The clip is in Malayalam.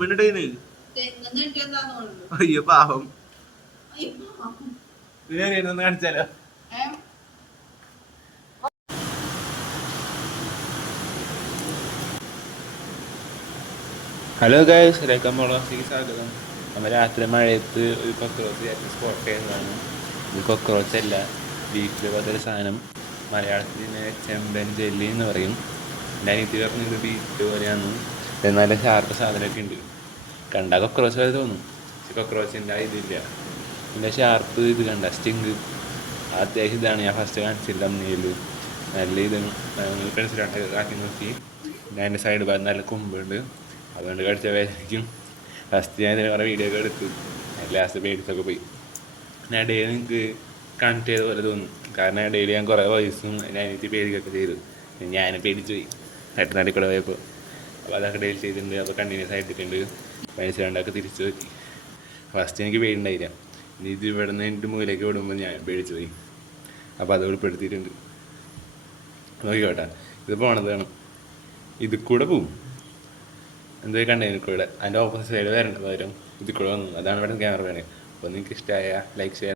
ഉപ്പിണ്ടിട്ടേന്. അയ്യോ പാവം. കാണിച്ചാലോ? ഹലോ ഗൈസ്, രക്കമ്പോളത്തേക്ക് സ്വാഗതം. നമ്മൾ രാത്രി മഴയത്ത് ഒരു കൊക്കറോച്ച് സ്പോട്ട് ചെയ്യുന്നതാണ്. ഇത് കൊക്കറോച്ച് അല്ല, ബീഫിൽ പോലത്തെ സാധനം. മലയാളത്തിൽ ഇതിനെ ചെമ്പൻ ജെല്ലി എന്ന് പറയും. എൻ്റെ അനിയത്തി പറഞ്ഞ് ഇത് ബീഫ് പോലെയാണ്. നല്ല ഷാർപ്പ് സാധനമൊക്കെ ഉണ്ട്. കണ്ടാൽ കൊക്കറോച്ച് പോലെ തോന്നും, പക്ഷെ കൊക്കറോച്ചിൻ്റെ ഇതില്ല. നല്ല ഷാർപ്പ് ഇത് കണ്ട സ്റ്റിങ്. അത്യാവശ്യം ഇതാണ് ഞാൻ ഫസ്റ്റ് കാണിച്ചില്ല. തമ്മിൽ നല്ല ഇത് പെൻസിലായിട്ട് ആക്കി നോക്കി. ഞാൻ എൻ്റെ സൈഡ് ഭാഗം നല്ല കുമ്പുണ്ട്, അതുകൊണ്ട് കടിച്ച വേദനയ്ക്കും. ഫസ്റ്റ് ഞാൻ ഇതിന് കുറേ വീഡിയോ ഒക്കെ എടുത്തു. ലാസ്റ്റ് പേടിച്ചൊക്കെ പോയി. ഞാൻ ഡെയിലി നിങ്ങൾക്ക് കണക്ട് ചെയ്ത പോലെ തോന്നും, കാരണം ഡെയിലി ഞാൻ കുറേ വോയിസും അതിനകത്ത് പേടിക്കൊക്കെ ചെയ്തു. ഞാൻ പേടിച്ചു പോയി പെട്ടെന്നാട്ടി കൂടെ പോയപ്പോൾ. അപ്പോൾ അതൊക്കെ ഡെയിലി ചെയ്തിട്ടുണ്ട്. അപ്പോൾ കണ്ടിന്യൂസ് ആയിട്ടിട്ടുണ്ട്. മനസ്സിലാണ്ടൊക്കെ തിരിച്ചു പോയി. ഫസ്റ്റ് എനിക്ക് പേടിയുണ്ടായില്ല. ഇനി ഇത് ഇവിടെ നിന്ന് എൻ്റെ മൂലയ്ക്ക് വിടുമ്പോൾ ഞാൻ പേടിച്ചു പോയി. അപ്പോൾ അത് ഉൾപ്പെടുത്തിയിട്ടുണ്ട്. നോക്കിക്കോട്ടെ, ഇത് പോണതാണ്, ഇത് കൂടെ പോവും. എന്താ കണ്ടതിൽ കൂടെ അതിൻ്റെ ഓപ്പോസിറ്റ് സൈഡ് വരേണ്ട പകരം ഇതിൽ കൂടെ വന്നു. അതാണ് ഇവിടെ ക്യാമറ വേണേ. അപ്പോൾ നിങ്ങൾക്ക് ഇഷ്ടമായ ലൈക്ക് ചെയ്യാൻ